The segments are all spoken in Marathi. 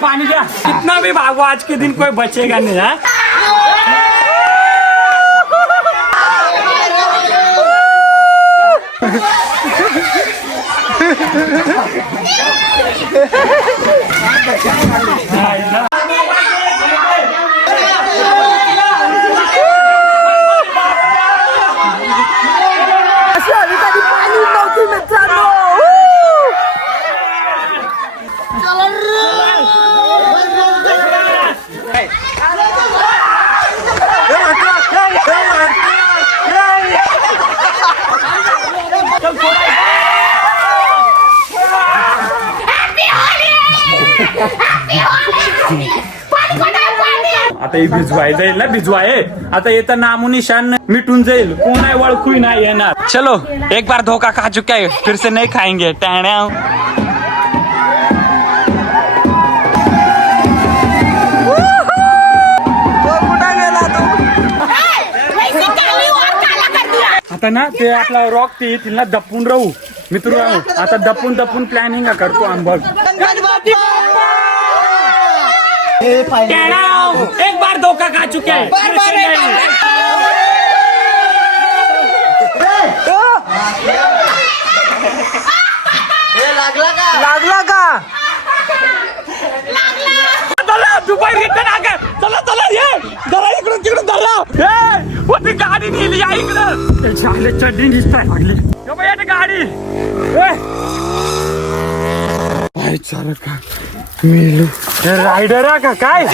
पानी दिया, कितना भी भागो आज के दिन कोई बचेगा नहीं है। आता ही भिजवाय जाईल ना, भिजवाय आता येतं नामोनिशान मिटून जाईल, कोण ओळखू नाही येणार। चलो एक बार धोखा खा चुका है, फिर से नहीं खाएंगे। टैण्या आता ना ते आपला रॉक ते येतील ना, दपून राहू मित्र राहू, आता दपून दपून प्लॅनिंग करतो आम बघ। एक बार धोखा खा चुके हैं, लागला का दुबई रिटर्न आ गए। चला चला ये जरा इकडून तिकडून धरला, ती गाडी नेली या इकडं, चाले चड्डी दिसताय लागली गाडी। चालत का मेलू रायडर का काय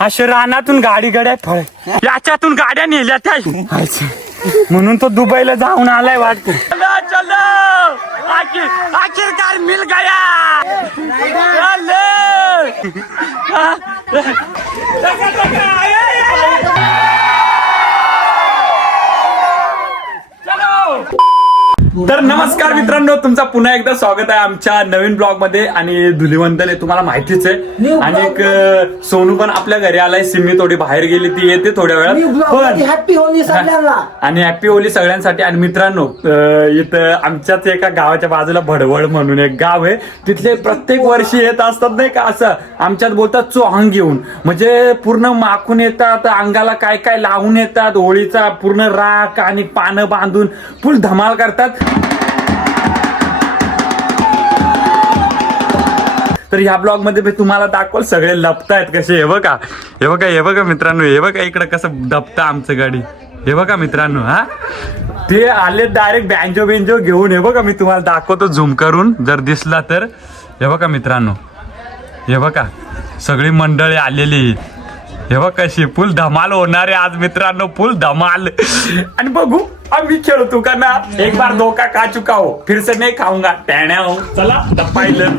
अशा रानातून गाडी गड्या फळ याच्यातून गाड्या नेल्या त्या, म्हणून तो दुबईला जाऊन आलाय वाटत। चलो आखिरकार मिल गया। तर नमस्कार मित्रांनो, तुमचा पुन्हा एकदा स्वागत आहे आमच्या नवीन ब्लॉग मध्ये। आणि धुलिवंदन आहे तुम्हाला माहितीच आहे, आणि एक सोनू पण आपल्या घरी आलाय, सिम्मी थोडी बाहेर गेली, ती येते थोड्या वेळात। हॅपी होली सगळ्यांना आणि हॅपी होली सगळ्यांसाठी। आणि मित्रांनो इथं आमच्याच एका गावाच्या बाजूला भडवळ म्हणून एक गाव आहे, तिथले प्रत्येक वर्षी येत असतात नाही का, असं आमच्यात बोलतात चोहंग घेऊन, म्हणजे पूर्ण माखून येतात, अंगाला काय काय लावून येतात, होळीचा पूर्ण राख आणि पानं बांधून फुल धमाल करतात। तर ह्या ब्लॉग मध्ये मी तुम्हाला दाखवल सगळे लपतायत कसे, हे बघा हे बघा हे बघा मित्रांनो, हे बघा इकडे कसं दबतं आमचं गाडी, हे बघा मित्रांनो। हा ते आले डायरेक्ट बँजो बेंजो घेऊन, हे बघा मी तुम्हाला दाखवतो झूम करून जर दिसला तर, हे बघा मित्रांनो, हे बघा सगळी मंडळी आलेली, हे बघ कशी फुल धमाल होणार आहे आज मित्रांनो, फुल धमाल। आणि बघू आम्ही खेळतो का ना, एक बार धोखा खा चुका हो, फिर से नहीं खाऊंगा। टॅण्या हो चला पाहिलं,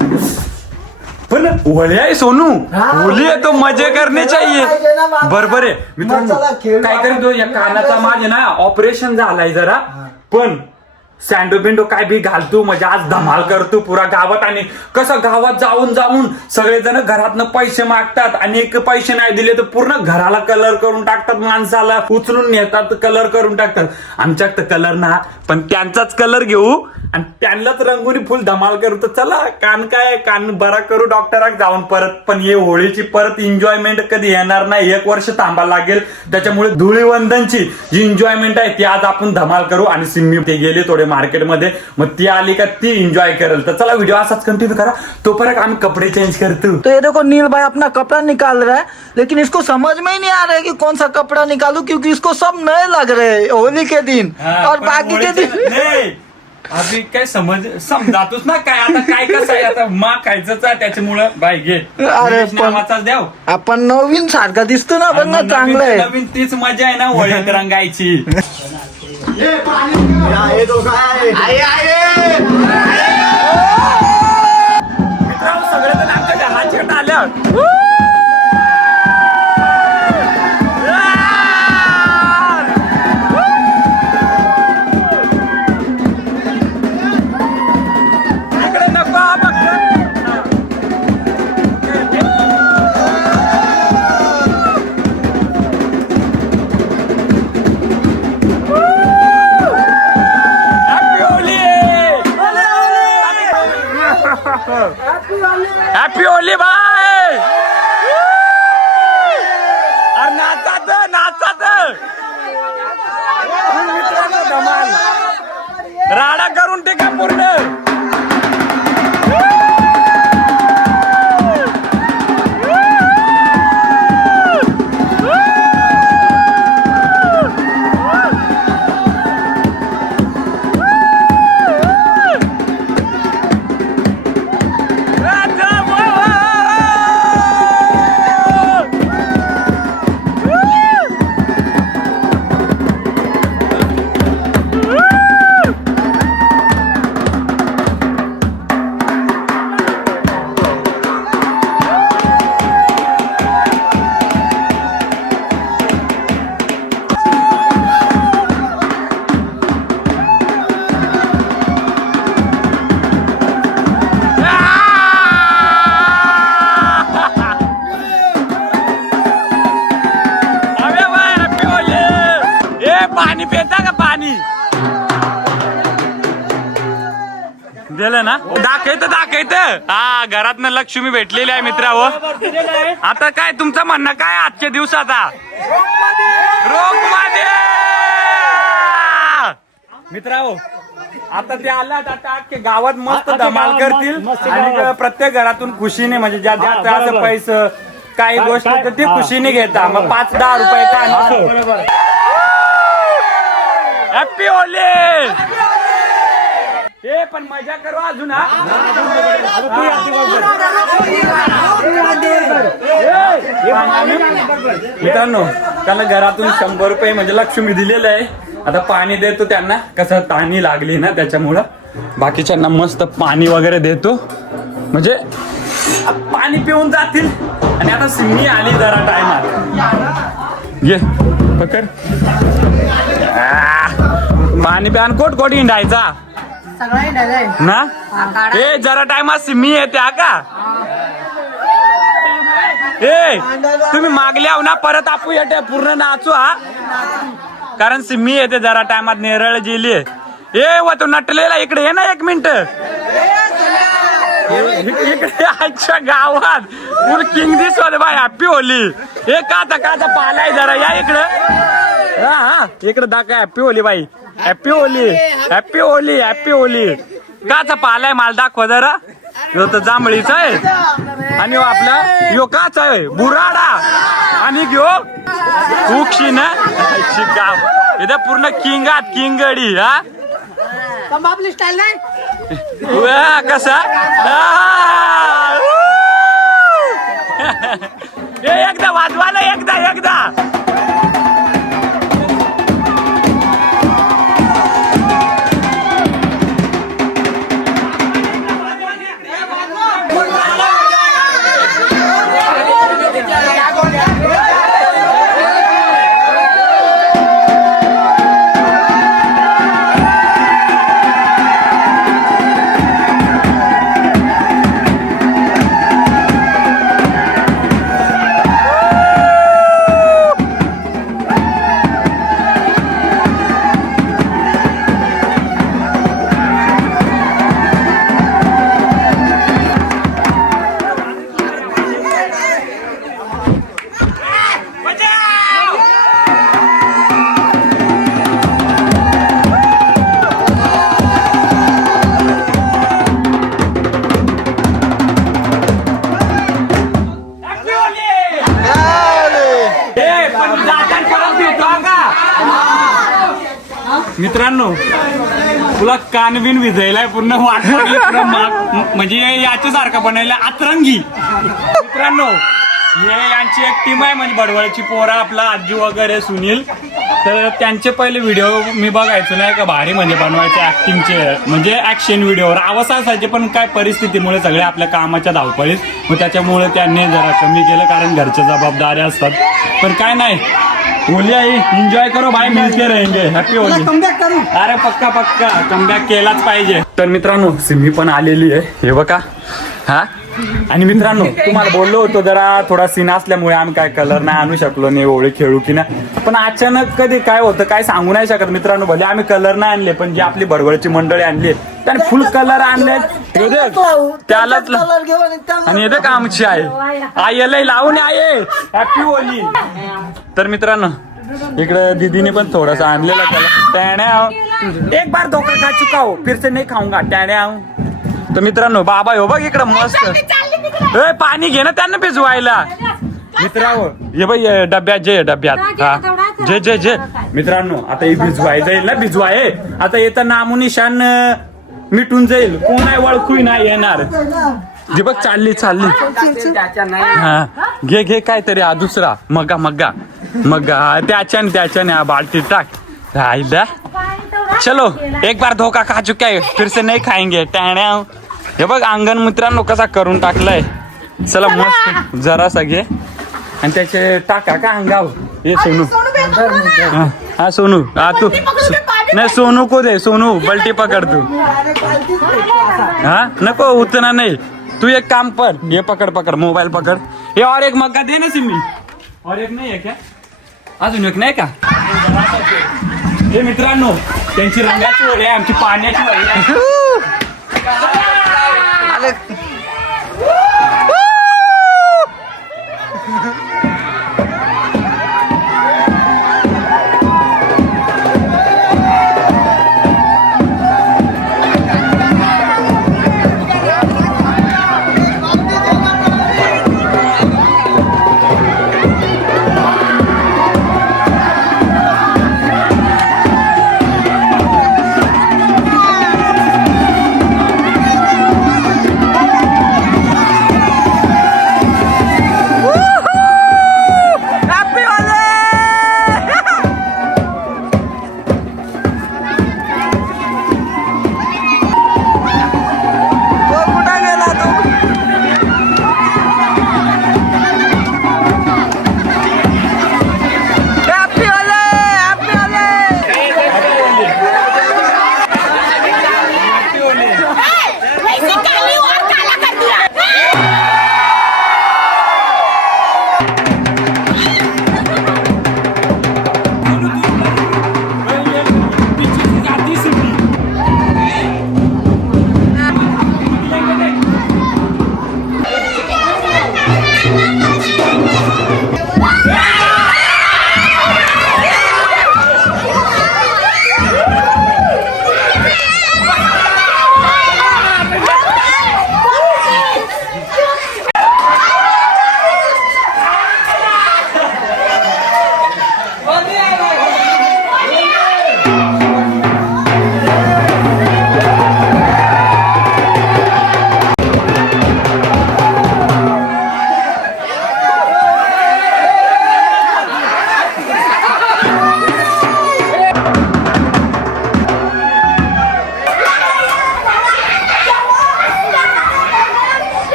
पण होळी आहे सोनू, होली आहे तो मजे करणे चाहिए, बरोबर आहे मित्रांनो। काय करतो या कानाचा माझे ना ऑपरेशन झालाय जरा, पण सँडो बिंडो काय बी घालतो, म्हणजे आज धमाल करतो पुरा गावात। आणि कसं गावात जाऊन जाऊन सगळेजण घरातनं पैसे मागतात, आणि एक पैसे नाही दिले तर पूर्ण घराला कलर करून टाकतात, माणसाला उचलून नेतात, कलर करून टाकतात। आमच्यात कलर ना, पण त्यांचाच कलर घेऊ आणि त्यांनाच रंगोली फुल धमाल करू। तर चला कान काय कान बरा करू डॉक्टराक जाऊन परत, पण हे होळीची परत एन्जॉयमेंट कधी येणार नाही, 1 वर्ष थांबायला लागेल। त्याच्यामुळे धुळीवंदनची जी एन्जॉयमेंट आहे ती आज आपण धमाल करू। आणि सिम्मी ते गेले थोडे मार्केटमध्ये, मग ती आली का ती एन्जॉय करेल। तर चला व्हिडिओ असाच कंटिन्यू करा, तोपर्यंत आम्ही कपडे चेंज करतो। तो ये देखो नील भाई अपना कपड़ा निकाल रहा है, लेकिन इसको समझ में ही नहीं आ रहा है कि कौन सा कपड़ा निकालूं, क्योंकि इसको सब नए लग रहे हैं होली के दिन और बाकी के दिन अभी काय समजातोच ना काय, आता काय कसं आहे, आता मा खायचंच आहे त्याच्यामुळं बाय घे, अरे नावाचाच द्याव आपण नवीन सारखा दिसतो ना, पण चांगलं आहे, नवीन तीच मजा आहे ना होळीत रंगायची। मित्रांनो सगळेजण आमच्या घराच्या आल्या, happy Holi. Happy Holi bye. अरे नाचात नाचात मित्रांनो धमाल राडा करून टिका पूर्ण. पाणी पिता का पाणी दिलं ना. दाखवत हा घरात लक्ष्मी भेटलेली आहे मित्रांनो. आता काय तुमचं म्हणणं काय आजच्या दिवसाचा रोगमध्ये मित्रांनो. आता ते आलात आता अख्खे गावात मस्त धमाल करतील आणि प्रत्येक घरातून खुशीने म्हणजे ज्या ज्या पैसे काही गोष्ट तर ती खुशीने घेता. मग 5-10 रुपये काय हॅपी होली. हे पण मजा करू अजून. मित्रांनो त्याला घरातून 100 रुपये म्हणजे लक्ष्मी दिलेलं आहे. आता पाणी देतो त्यांना, कसं ताणी लागली ना त्याच्यामुळं. बाकीच्यांना मस्त पाणी वगैरे देतो म्हणजे पाणी पिऊन जातील. आणि आता सिमणी आली जरा टायमात. ये पकड पाणी प्यान कोट हिंडायचा ना. ए जरा टायमात सिम्मी येते का. ए तुम्ही मागले आहो ना परत आपू येते पूर्ण नाचू हा. कारण सिम्मी येते जरा टायमात नेरळ जिली. ए व तो नटलेला इकडे ये ना 1 मिनिट. इकडे आजच्या गावात फुल किंग दिसत बाय. Happy Holy. हे काचा पालाय जरा या इकडे. हा इकडे दाखवा. हॅपी होली बाई. Happy Holi. Happy Holi. Happy Holy. काचा पालाय मला दाखवा जरा. यो तर जांभळीचा आहे आणि आपला यो काचा आहे बुराडा आणि घेऊ उक्षी ना गाव इथे पूर्ण किंगात किंगडी. हा आपली स्टाईल नाही कसा एकदा वाजवा ना एकदा. मित्रांनो तुला कानबिन विजायलाय पूर्ण वाट म्हणजे याच्यासारखं बनायला अतरंगी. मित्रांनो हे यांची एक टीम आहे म्हणजे बडवळची पोरा आपला आजी वगैरे सुनील. तर त्यांचे पहिले व्हिडिओ मी बघायचो नाही का भारी म्हणजे बनवायचे ऍक्टिंगचे म्हणजे ऍक्शन व्हिडिओवर आवाज असायचे. पण काय परिस्थितीमुळे सगळे आपल्या कामाच्या धावपळीत मग त्याच्यामुळे त्यांनी जरा कमी केलं कारण घरच्या जबाबदाऱ्या असतात. पण काय नाही होली आई एन्जॉय करो भाई मिलके रहेंगे. Happy Holy. अरे पक्का कमबॅक केलाच पाहिजे. तर मित्रांनो सिमी पण आलेली आहे हे बघा. हा आणि मित्रांनो तुम्हाला बोललो होतो जरा थोडा सीन असल्यामुळे आम्ही काय कलर नाही आणू शकलो नाही होळी खेळू की नाही. पण अचानक कधी काय होतं काय सांगू नाही शकत मित्रांनो. भले आम्ही कलर नाही आणले पण जी आपली बडवळची मंडळी आणली त्याने फुल कलर आणले हे देख, त्यालाच ला- कलर घेऊ आणि त्याला आणि येते का आमची आई लावून आहे हॅपी होली. तर मित्रांनो इकडं दीदीने पण थोडासा आणलेला त्याला टॅण्या एक बार धोका खा चुका हो फिर से नाही खाऊंगा टॅण्या. तर मित्रांनो बाबा हो बघ इकडं मस्त ए, पाणी घे ना त्यांना भिजवायला मित्रांनो. हे बघ हे डब्यात जे डब्यात हा जे जे जे मित्रांनो आता हे भिजवाय जाईल ना भिजवाय आता येतं नामोनिशान मिटून जाईल कोण आहे ओळखू नाही येणार. जे बघ चालली हा घे घे काहीतरी हा दुसरा मग्गा मग्गा मग्गा त्याच्याने हा बाल्टी टाक राहिला. चलो एक बार धोका खा चुका है फिर से नहीं खाएंगे टॅण्या. हे बघ अंगण मित्रांनो कसा करून टाकलाय. चला मस्त जरासा घे आणि त्याचे टाका का अंगावर हे सोनू हा सोनू हा तू नाही सोनू को दे सोनू बल्टी पकड तू हा नको उतना नाही तू एक काम कर ये पकड पकड मोबाईल पकड हे और एक मग्गा दे ना सिम्मी और एक नाही आहे क्या अजून एक नाही का. हे मित्रांनो त्यांची रंगाची वडी आहे आमची पाण्याची वडी आहे.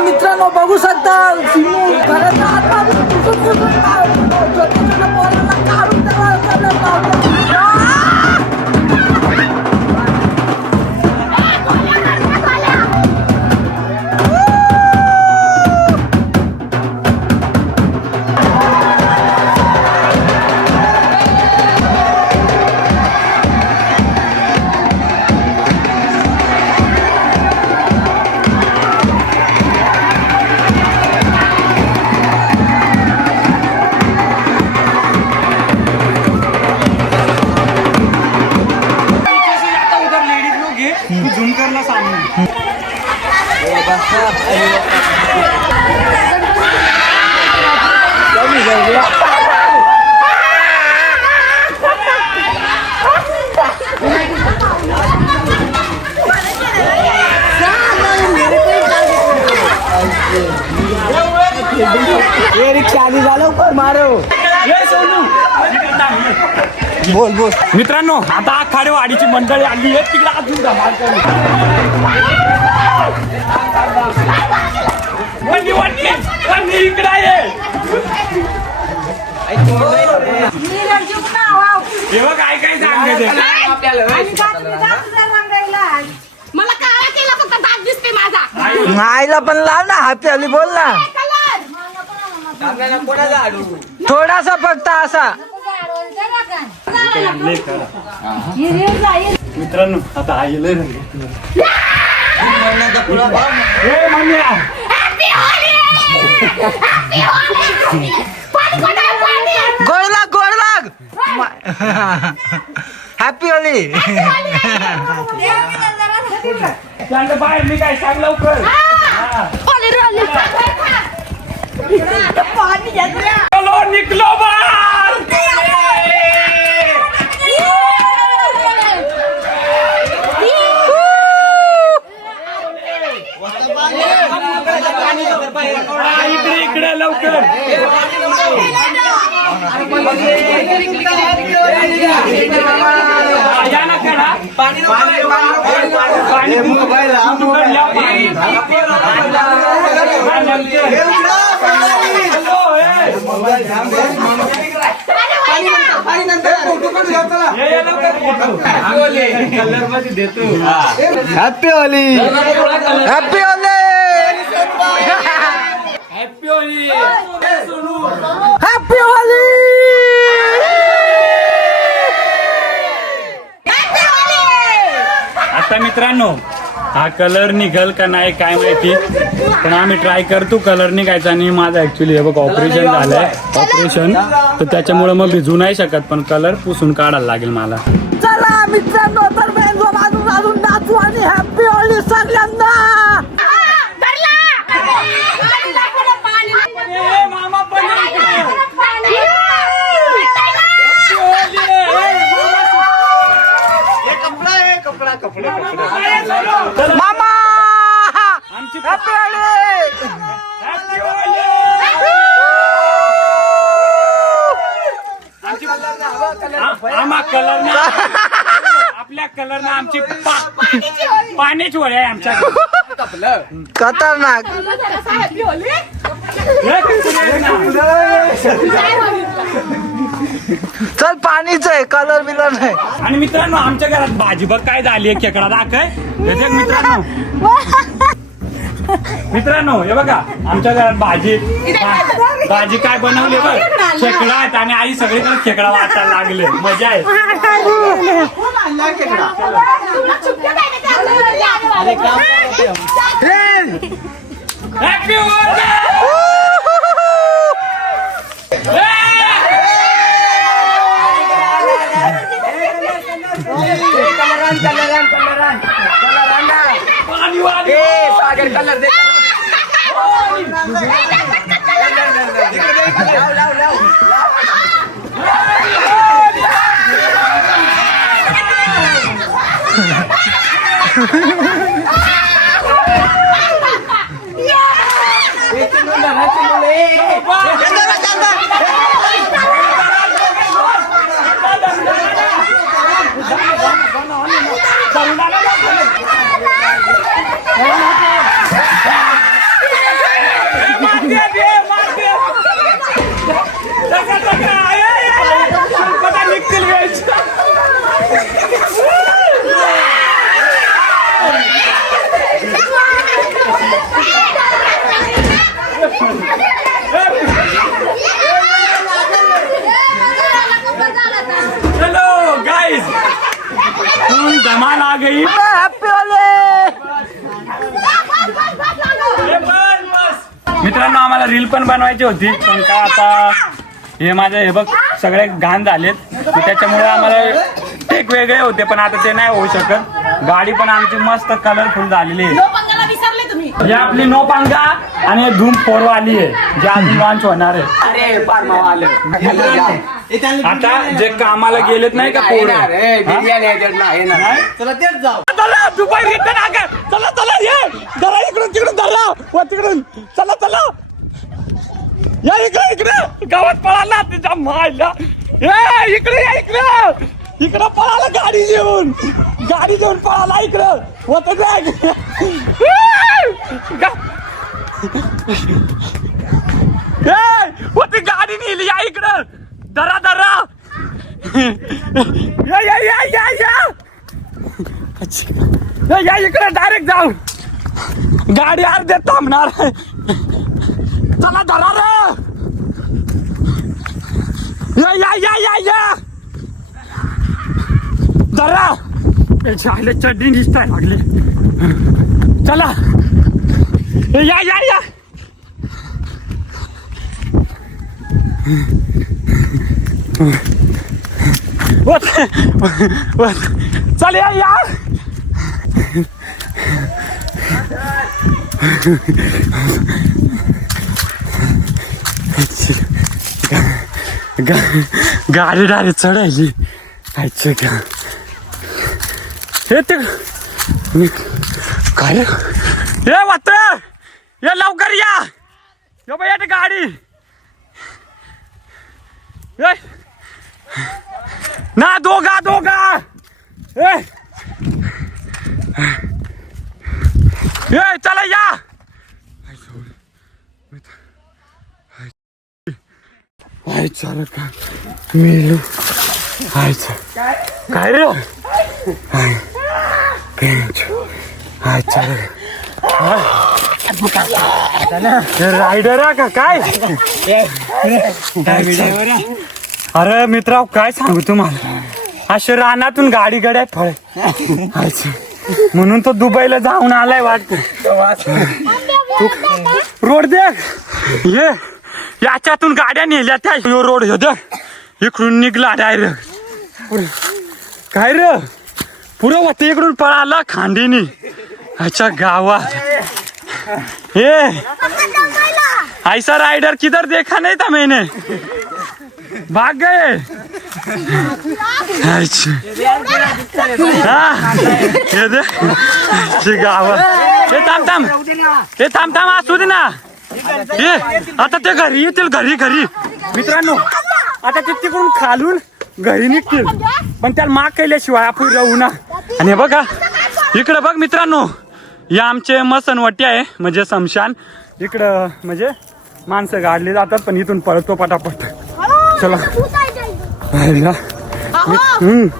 मित्रांनो बघू शकता सिमू घराच्या आतमध्ये छोट्या पोरांना काढून झुमकरला सामने ये रिक्षा आली झालं पण मारो बोल बोल. मित्रांनो आता आखाडेवाडीची मंडळी आली आहे तिकडे अजून धमाल करू. वंडी इकडे आहे. हे बघ काय काय सांग सांगायचं मला काय केलं फक्त दात दिसते माझा आईला पण लाव ना हॅपी होली बोल ना थोडासा फक्त असा मित्रांनो आता आईला गोड लाग गोड लाग हॅपी होली बाहेर मी काय सांग लवकर चलो निकलो बाहर इकडे इकडे लवकर या ना करा पाणी कलर मध्ये देतो happy Holi happy Holi happy Holi happy Holy आता मित्रांनो हा कलर निघल का नाही काय माहिती पण आम्ही ट्राय करतो कलर निघायचा आणि माझं ऍक्च्युली हे बघ ऑपरेशन झालंय ऑपरेशन तर त्याच्यामुळे मग भिजू नाही शकत पण कलर पुसून काढायला लागेल मला चला मित्रांनो तर बेंजो बाजून अजून नाचू आणि हॅपी होली सगळ्यांना मामा आमची हॅपी होली आम्हा कलर आपल्या कलर ना आमची पाण्याची वळी आहे आमच्या खतरनाक चल पाणीच आहे कलर बिलर नाही आणि मित्रांनो आमच्या घरात भाजी बघ काय झाली आहे खेकडा दाखय मित्रांनो हे बघा आमच्या घरात भाजी काय बनवली बघ खेकडा आहेत आणि आई सगळीकडे खेकडा वाचायला लागले मजा आहे हॅपी सागर कलर दे चलो गाइस फुल धमाल आ गई हॅपी होली मित्रांनो आम्हाला रील पण बनवायची होती पण काय आता हे माझे हे बघ सगळे घाण झालेत त्याच्यामुळे आम्हाला टेक वेगळे होते पण आता ते नाही होऊ शकत गाडी पण आमची मस्त कलरफुल झालेली आहे विसरले तुम्ही ही आपली नो पांगा आणि धूम 4 वाली आहे जी अजून लॉन्च होणार आहे अरे पारमा आलं आता जे कामाला गेलेत नाही का पोरं चला तेच जाऊ चला दुबई रिटर्न आगा चला चला ये जरा इकडून तिकडून धरला व तिकडून चला चला या इकडे इकडे गावात पळाला तिच्या मायला ए इकडे या इकडे इकडे पळाला गाडी घेऊन पळाला इकडं होत ती गाडी नेली या इकडं दरा दरा या इकडे डायरेक्ट जाऊ गाडी अर्ध्यात थांबणार चला धरा रे या धरा चाले चड्डी दिसताय लागले चला या चल या गाडी डायरेक्ट चढायची अच्छा का हे ते काय हे वाटत या लवकर या बाई येते गाडी ना दोघा चला या चाल का मेलो काय रे रायडर का काय अरे मित्रा काय सांगू तुम्हाला असे रानातून गाडी गड्यात फळ म्हणून तो दुबईला जाऊन आलाय वाटत रोड देख ये याच्यातून गाड्या नेल्या त्या रोड हे इकडून निघला डायरेक्ट काय रे पुरं होते इकडून पळाला खांडीनी अच्छा गावात ये ऐसा राइडर किधर देखा नहीं था मैंने भाग गए थांब असू दे ना ये आता ते घरी येतील घरी मित्रांनो आता ते तिकडून खालून घरी निघतील पण त्याला माग केल्याशिवाय आपण राहू ना आणि बघा इकडे बघ मित्रांनो या आमचे मसनवटी आहे म्हणजे समशान इकडं म्हणजे माणसं गाडली जातात पण इथून पळतो पटापट चला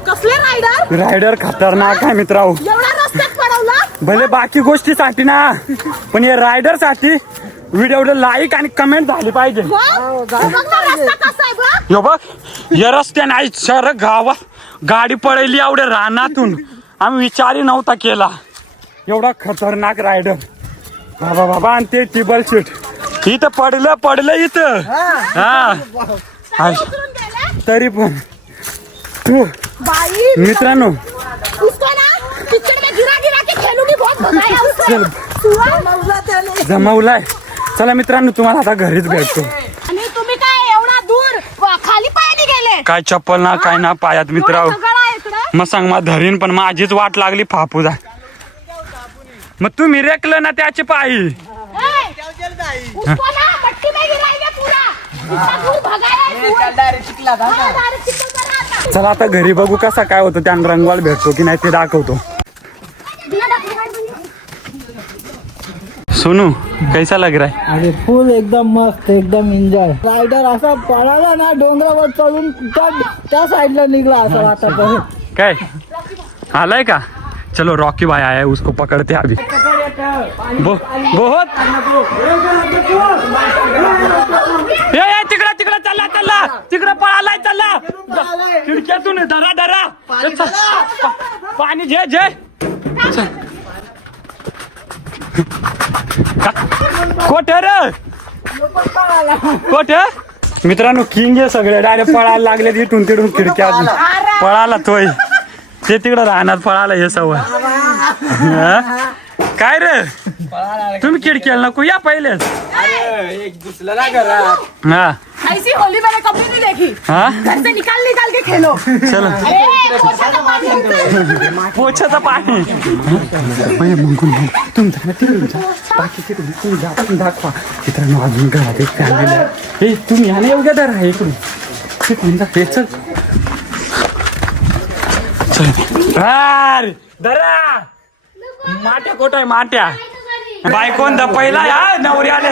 कसले रायडर रायडर खतरनाक आहे मित्रांनो एवढा रस्त्यात पडवला भले बाकी गोष्टीसाठी ना पण हे रायडर साठी व्हिडिओ लाईक आणि कमेंट झाली पाहिजे यो बघ या रस्त्याने आई सर गावात गाडी पळली एवढ्या रानातून आम्ही विचारही नव्हता केला एवढा खतरनाक रायडर बाबा आणि ते टेबल सीट इथं पडलं इथं हा तरी पण तू मित्रांनो जमवलाय चला मित्रांनो तुम्हाला आता घरीच भेटतो आणि तुम्ही काय एवढा दूर खाली पायाने गेले काय चप्पल ना काय ना पायात मित्रांनो मग सांग मग धरीन पण माझीच वाट लागली फापूजा मग तुम्ही रेकलं ना त्याचे पायी चला आता घरी बघू कसा काय होतं त्यानं रंगवाल भेटतो की नाही ते दाखवतो सोनू कैसा लग रहा है अरे फुल एकदम मस्त एकदम एन्जॉय रायडर असा पळाला ना डोंगरावर चढून त्या साईडला निघला असं वाटत काय आलाय का चलो रॉकी भाई आया है उसको पकड़ते अभी बहुत ये तिकडं चला तिकडं पळालाय चला खिडक्यातून धरा पाणी जे कोठे मित्रांनो किंग आहे सगळे डायरेक्ट पळायला लागले इथून तिथून खिडक्यातून पळाला तोय ते तिकडं राहणार पळाला हे सवय काय रे तुम्ही खिडक्याला नको या पहिलेच हा ऐसी होली मैंने कभी नहीं देखी हाँ घर से निकाल के खेलो चलो पोछाचं पाणी बाकी तिकडून दाखवा मित्रांनो अजून घरात एक फॅमिली हे तुम्ही या एवढ्या दर आहे इकडून तिकडून दाखवे चल दरा माट्या कोट आहे माट्या बायकोन द पहिला या नवरी आले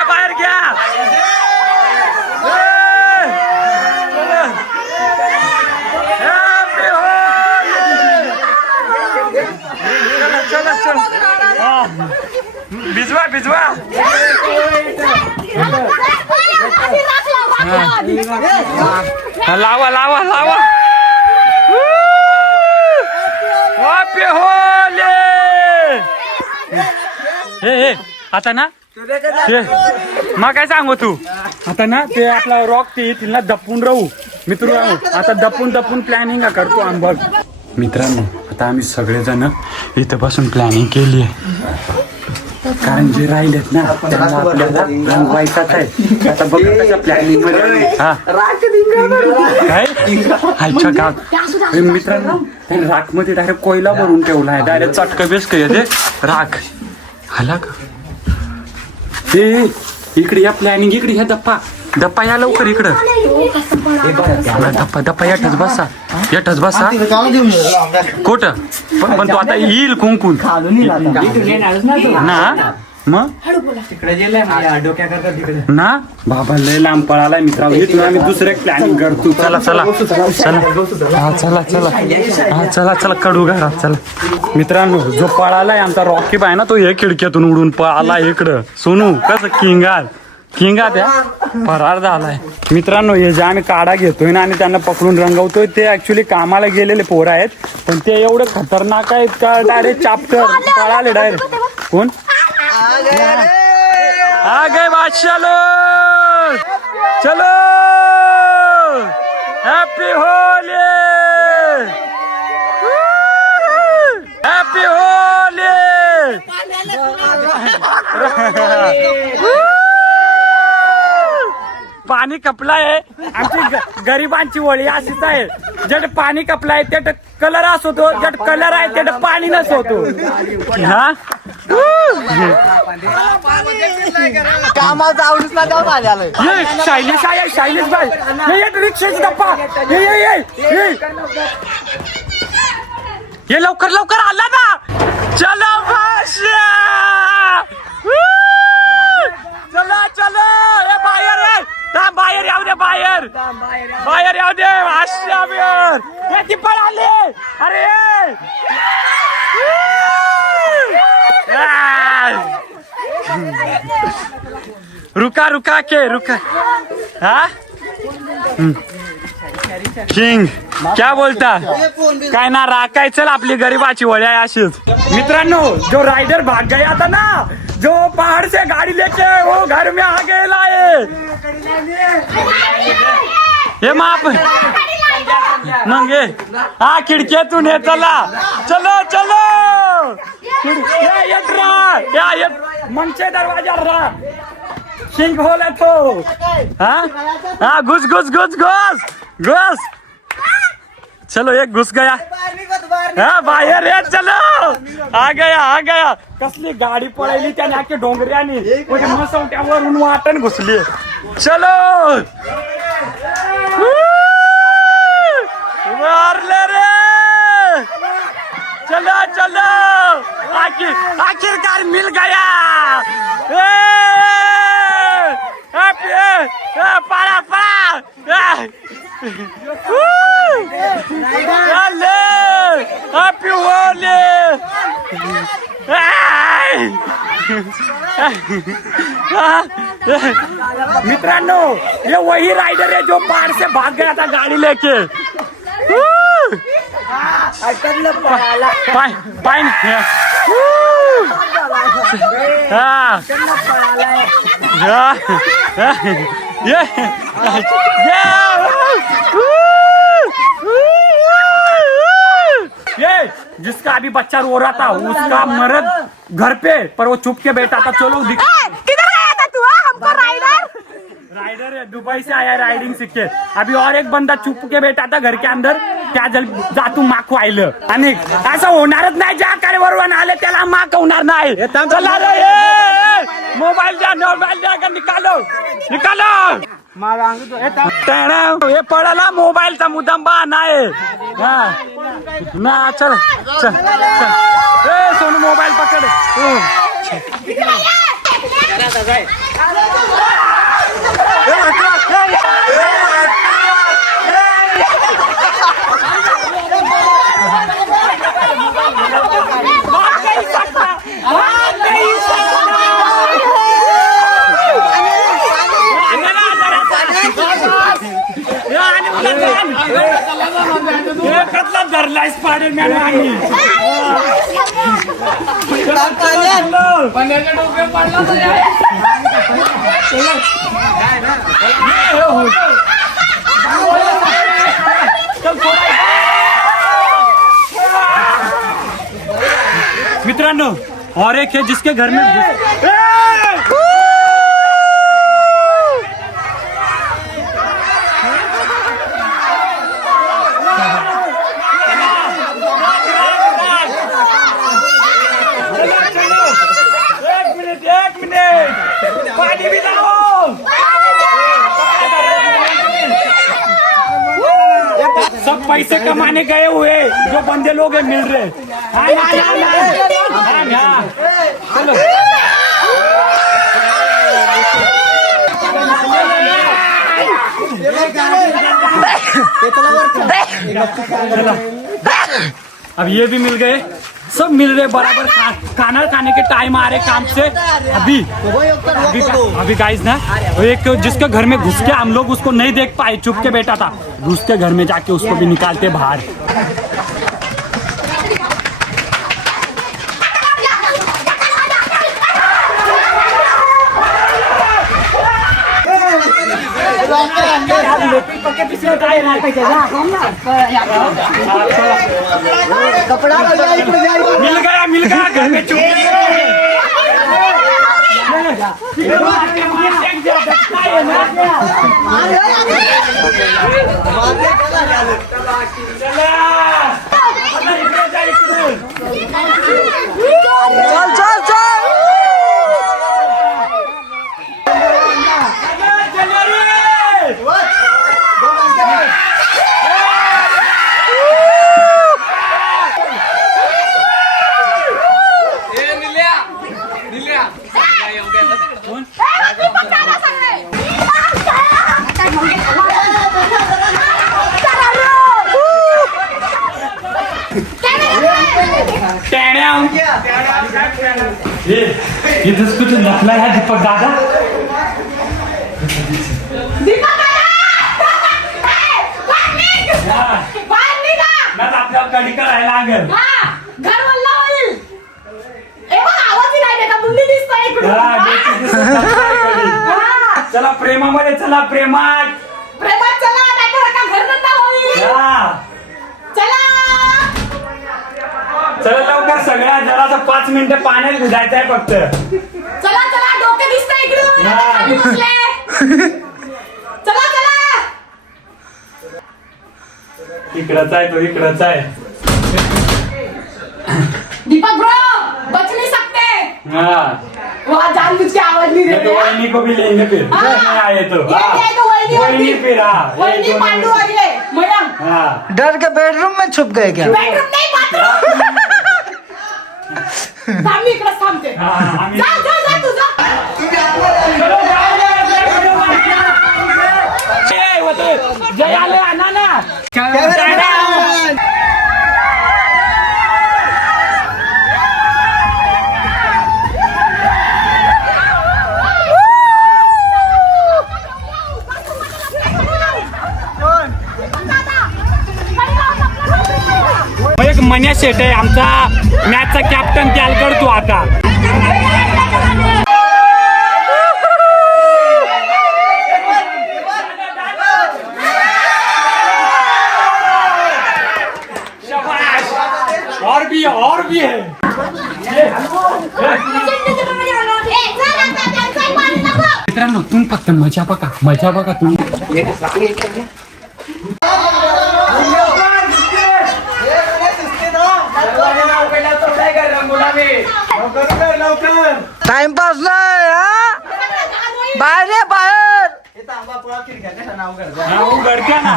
बाहेर घ्या भिजवा भिजवा लावा लावा लावा हॅपी होली हे आता ना ते मग काय सांगू तू आता ना ते आपला रॉक ते येतील ना दपून राहू मित्रांनो आता दपून प्लॅनिंग करतो आम्ही बघ मित्रांनो आता आम्ही सगळेजण इथं बसून प्लॅनिंग केली आहे कारण जे राहिलेत ना त्यांना आपल्याला रंगवायचाच आहे आता बघ कशा प्लॅनिंग मध्ये हा काय अच्छा का मित्रांनो राख मध्ये डायरेक्ट कोयला भरून ठेवला आहे डायरेक्ट चटक बेस काय ते राख आला का ए इकडे या प्लॅनिंग इकडे ह्या दप्पा या लवकर इकडं दप्पा याठच बसा कोट पण तो आता येईल कुंकून ना मग ना बाबा लय लांब पळालाय मित्रांनो इथून आम्ही दुसरे प्लॅनिंग करतो चला चला चला कडू घरात चला मित्रांनो जो पळालाय आमचा रॉकीब आहे ना तो हे खिडक्यातून उडून पळाला इकडं सोनू कसं किंगा त्या फरार झालाय मित्रांनो हे जे आम्ही काढा घेतोय ना आणि त्यांना पकडून रंगवतोय ते ऍक्च्युली कामाला गेलेले पोरं आहेत पण ते एवढे खतरनाक आहेत का डायरेक्ट चाप्टर पळाले डायरेक्ट कोण आ गए बादशाह लोग चलो हैप्पी होली हैप्पी होली पाणी कपलाय आमची गरिबांची वळी अशीच आहे जट पाणी कपलाय ते कलर असतो जट कलर आहे ते पाणी नसतो हा कामाला जाऊनच ना जाऊन आले शैलेश भाई रिक्षाचा डब्बा ये लवकर आला ना चलो भाषा चलो हे बाहेर याव दे बाहेर याव दे भाषा ती पळाले अरे रुका हाँ किंग क्या बोलता काय ना राखाय चल आपली गरीबाची वळी आहे अशीच मित्रांनो जो राइडर भाग गया था ना जो पहाड़ से गाड़ी लेके वो घर में आ गया ये माप मंगे हा खिडकीतून हे चलो ये मंचे दरवाजा रहा सिंग होल है तो हाँ घुस चलो एक घुस गया हाँ बाहेर है चलो आ गया कसली गाडी पळाली त्याने आखे डोंगऱ्याने म्हणजे मसवट्यावरून वाटण घुसली चलो मारले रे चलो आखिरकार मिल गया पड़ा हैप्पी होली मित्रांनो ये वही राइडर है जो पहाड़ से भाग गया था गाड़ी लेके पाइन ये जिसका अभी बच्चा रो रहा था उसका मर्द घर पे पर वो चुप के बैठा था चलो किधर आया था तू हमको राइडर है दुबई से आया राइडिंग सीख के अभी और एक बंदा चुप के बैठा था घर के अंदर त्या जातू माकू आयलं आणि असं होणारच नाही ज्या कारवरून आले त्याला माक होणार नाही चला रे मोबाईल द्या का निकालो हे पडाला मोबाईलचा मुद्दाम बहाणा आहे ना चल ए सोनू मोबाईल पकड नहीं सकता एकच धरलाय स्पायडरमॅन आम्ही पाण्याच्या डोक्यात पडला तर मित्रांनो और एक है जिसके घर में एक मिनट पानी भी लाओ सब पैसे कमाने गए हुए जो बंदे लोग हैं मिल रहे चलो अब ये भी मिल गए सब मिल रहे बराबर खाना खाने के टाइम आ रहे काम से अभी गाइस ना वो एक जिसके घर में घुस के हम लोग उसको नहीं देख पाए चुप के बैठा था घुस के घर में जाके उसको भी निकालते बाहर मिल गया घर में चुप चल चल चल इधर कुछ नखला है दीपक दादा आपल्या कडी करायला लागेल घर वल्ला होईल आवाजही नाही देता मुंडी दिसतोय चला प्रेमामध्ये चला प्रेमात प्रेमात चला नाही घर नंदा होईल चला चला लवकर सगळ्या जरासा 5 मिनिटं पाण्यात भिजायचं आहे फक्त चला चला डोके दिसतंय इकडून आता खाली बसले. चला चला इकडंच आहे तो इकडंच आहे दीपक ब्रो बच नहीं सकते वहाँ जानबूझ के आवाज नहीं ये तो देते वहिनी को भी लेंगे फिर नहीं आए तो ये तो वहिनी फिर वही पांडू और ये मयंक डर के बेडरूम में छुप गए क्या बेडरूम नहीं बाथरूम आम्ही इकडे थांबते जा जा जा तू जा जय आले आणा ना एक मन्या शेट आहे आमचा मॅचचा कॅप्टन त्याला करतो आता और भी है मित्रांनो तुम्ही फक्त मजा बघा तुम्ही टाइमपास नाही बाहेर ये बाहेर उघडक्या ना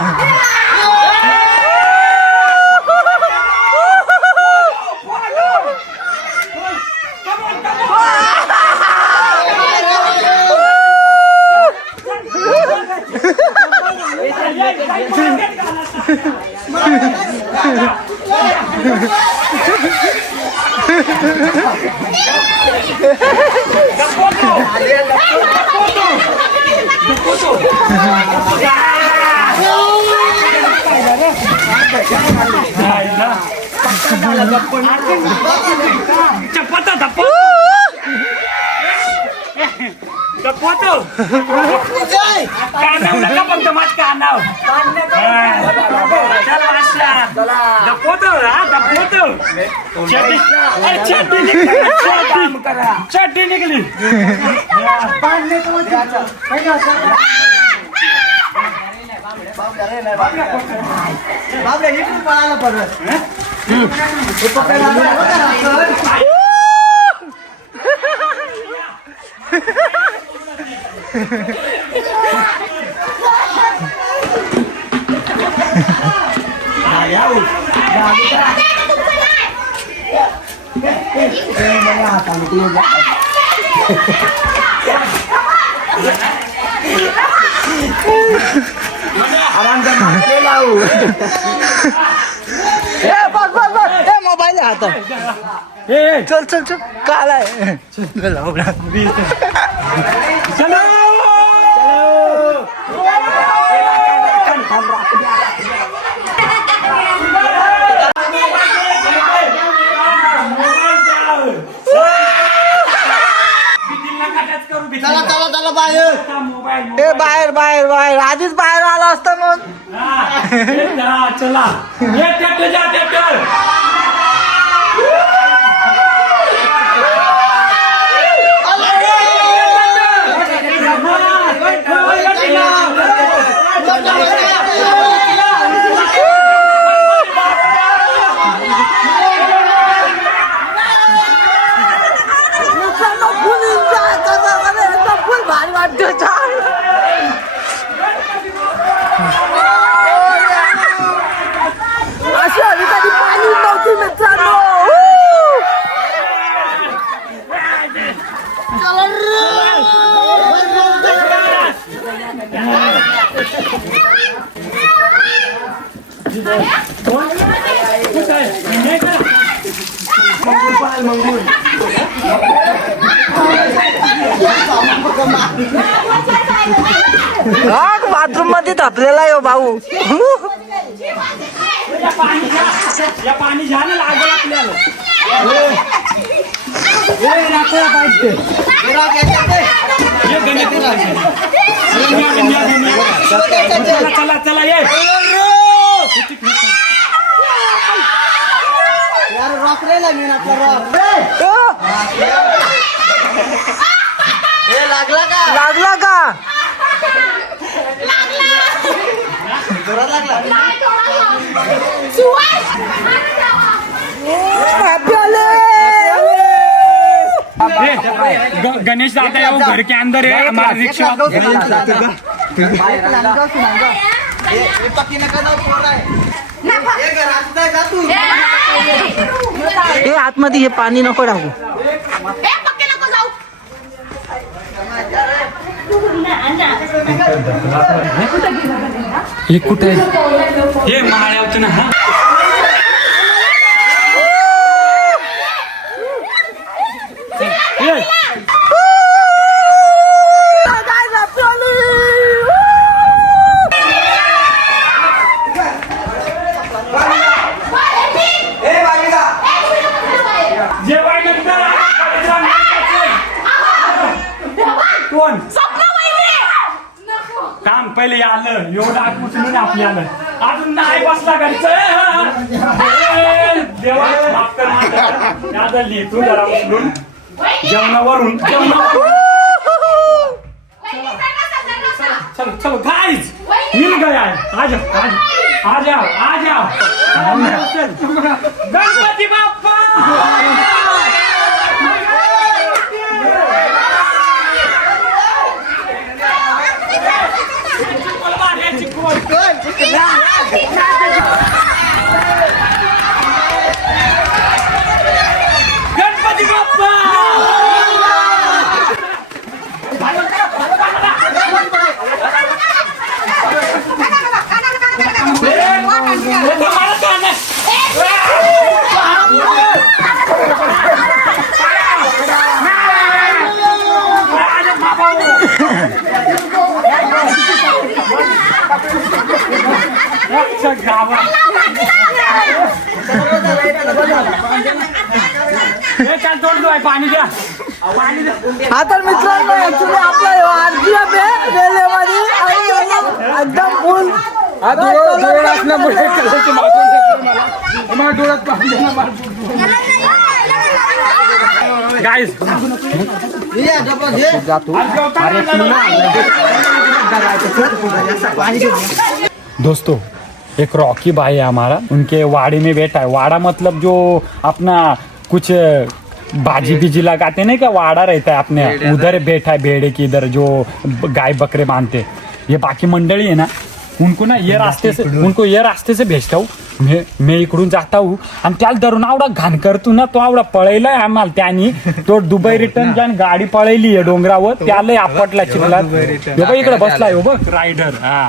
दपोतो कानाव नका फक्त माझ कानाव चल माशा दपोतो हा दपोतो चड्डी निकली बापरे इकडून पळायला परत मोबाईल हातात चल चल चल काल आहे चलो चला चला चला बाहेर ए बाहेर बाहेर बाहेर आधीच बाहेर आला असता मग चला ये ट्रॅक्टर जा ट्रॅक्टर अशी आधी कधी पाणी नव्हती मित्रांनो बाथरूम मध्ये थापलेला आहे हो भाऊ या पाणी झालं लागलं आपल्याला चला चला ये यार रॉक रे लागेल आपला रॉक लागला का लागला का जोरात लागला गणेश दादा है वो घर के अंदर है हमारा रिक्शा हे आतमध्ये हे पाणी नको टाकू हे कुठे हे माळ्यावचं ना हा कोण काम पहिले आलं एवढं आठवून आपल्याला अजून नाही बसला घरचं देवा माफ कर माझं लिहितो जरा उचलून जेवणावरून चलो चलो गाइस मिल गया है आ जाओ आ जाओ आ जाओ गणपति बाप्पा गणपति बाप्पा हे काय तोड आहे पाणी द्या पाणी द्या हा तर मित्रांनो ऍक्च्युली आपला RGF आहे रेल्वेमध्ये आणि एकदम फुल डोळा असल्यामुळे कलरची मागून टाकली मला. मला डोळ्यात पाणी द्या ना, गाईज दोस्तों एक रॉकी भाई है हमारा, उनके वाड़े में बैठा है। वाड़ा मतलब जो अपना कुछ बाजी बीजी लगाते नहीं क्या, वाड़ा रहता है अपने उधर बैठा है बेड़े की इधर जो गाय बकरे बांधते। ये बाकी मंडली है ना, उनको ना ये रास्ते से भेजता हूँ मैं इकडून जाता हूँ आणि त्याला धरून आवडा घाण करतो ना, तो आवडा पळायलाय आम्हाला त्यानी तो दुबई रिटर्न ज्या गाडी पळायली आहे डोंगरावर त्याला आपटला चिखलात इकडे बसलाय बघ रायडर हा।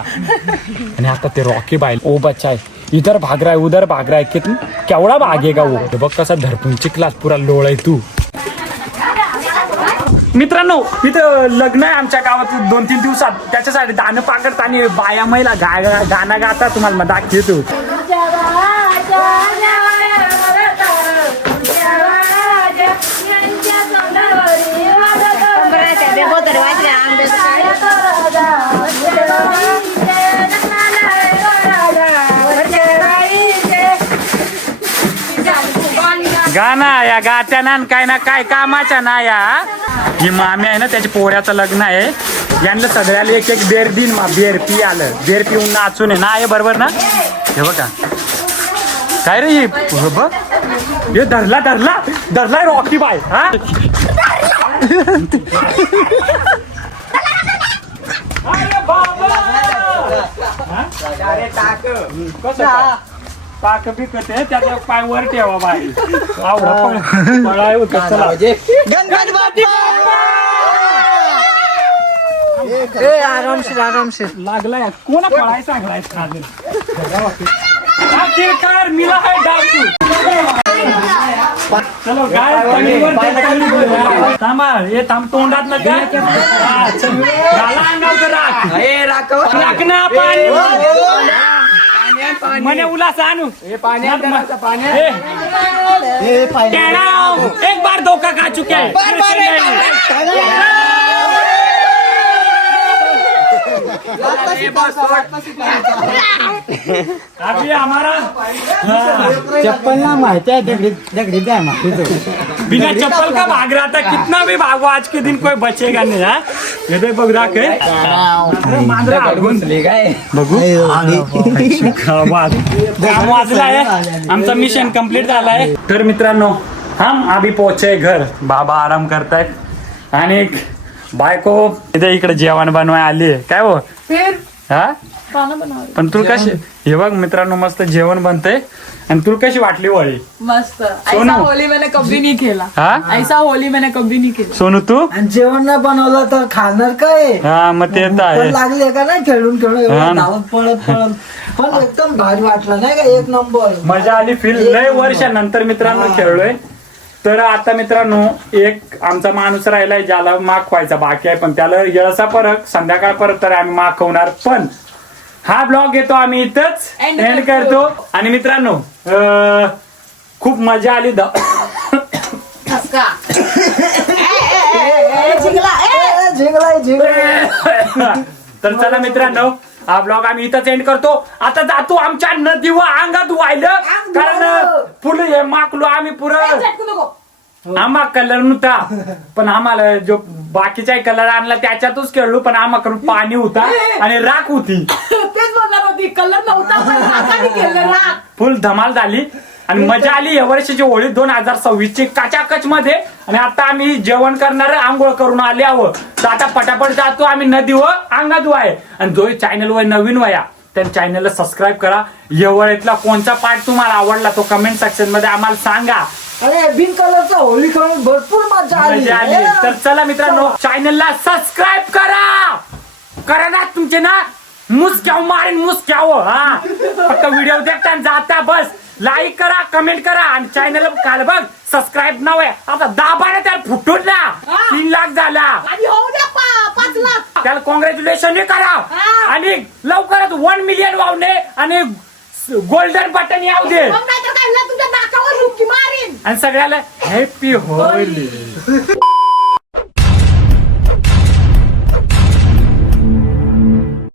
आणि आता ते रॉकी बाय ओ बच्चा आहे, इधर भाग रहा है उधर भाग रहा है, कितना केवढा भागेगा वो, बघ कसा धरपून चिखलात पुरा लोळाय तू। मित्रांनो इथं लग्न आहे आमच्या गावात 2-3 दिवसात, त्याच्यासाठी दान पाकरत आणि बाया महिला गाणं गाता तुम्हाला मग दाखवतो। गाणं या गात्या ना काय ना काय कामाच्या ना या। ही मामी आहे ना त्याच्या पोऱ्याचं लग्न आहे, यांना सगळ्याला एक एक बेर दिन बेर पी आलं, बेर पिऊन नाचून आहे ना आहे बरोबर ना। हे बघा काय रे हे बघ हे धरलाय रॉकी बाय हा। अरे बाबा अरे टाक कसं पाक बिकते त्याचा पाय वर ठेवा बाई पळाय होत चला गणपती बाप्पा आरामशीर लागलाय कोणा पळाय सांगलाय कर मिला है डाकू चलो गाय थांबा हे थांब तोंडात ना काय झाला अंगावर राख ना पाणी मने उलास आणू एक बार धोखा खा चुके हैं अभी हमारा चप्पल ना माहिती है दगड़ी बिना चप्पल का भाग रहा था, कितना भी भागो आज के दिन कोई बचेगा नहीं। हा ये तो बघ राख बघू काम वाचला आहे, आमचा मिशन कंप्लीट झाला आहे। तर मित्रांनो हम अभी पोहोचे घर, बाबा आराम करतायत आणि बायको इकडे जेवण बनवाय आली आहे काय हो हा। पण तुला कशी हे बघ मित्रांनो मस्त जेवण बनतंय आणि तुला कशी वाटली वळी मस्त सोनू? ऐसा होली मैंने कभी नहीं खेला, हा ऐसा होली मैंने कभी नहीं खेला। सोनू तू आणि जेवण नाही बनवलं तर खाणार काय, हा मग ते तर आहे। लागले का नाही खेळून हा ना. धावत पळत पण एकदम भारी वाटलं नाही का, एक नंबर मजा आली फील लय वर्षानंतर मित्रांनो खेळलोय। तर आता मित्रांनो एक आमचा माणूस राहिलाय ज्याला माखवायचा बाकी आहे, पण त्याला येळसा परत संध्याकाळ परत तर आम्ही माखवणार। पण हा ब्लॉग येतो आम्ही इथंच एंड करतो। आणि मित्रांनो खूप मजा आली तर चला मित्रांनो हा ब्लॉग आम्ही इथंच एंड करतो। आता जातो आमच्या नदीवर अंगात व्हायला, कारण फुलं हे माकलो आम्ही पुरं आम्हा कलर नव्हता, पण आम्हाला जो बाकीचा कलर आणला त्याच्यातच खेळलो, पण आम्हाकडून पाणी होता आणि राख होती, तेच बोलणार होती, कलर नव्हता पण राखाने केलं राख। फुल धमाल झाली आणि मजा आली। या वर्षीची होळी 2026 काचाकच मध्ये। आणि आता आम्ही जेवण करणार, आंघोळ करून आले आहोत, तर आता पटापट जातो आम्ही नदीवर अंगात आहे। आणि जो चॅनल वर नवीन वया त्या चॅनलला सबस्क्राईब करा। येवळीतला कोणता पार्ट तुम्हाला आवडला तो कमेंट सेक्शन मध्ये आम्हाला सांगा। अरे बिन कलरचा होळी खेळून भरपूर मजा आली। तर चला मित्रांनो चॅनलला सबस्क्राईब करा ना, तुमचे ना मुसक्याव मारेन मुसक्याव हा। फक्त व्हिडिओ देखता जाता बस लाईक करा कमेंट करा आणि चॅनल काल बघ सबस्क्राईब नाव आहे आता दाबाने त्याला फुटून ना 3 लाख झाला आणि होऊ द्या 5 लाख, त्याला कॉंग्रॅच्युलेशन करा आणि लवकरच 1 मिलियन वावणे आणि गोल्डन बटन येऊ दे मग नाहीतर काय तुमच्या नाकावर रुक्की मारीन. आणि सगळ्याला हॅपी होली.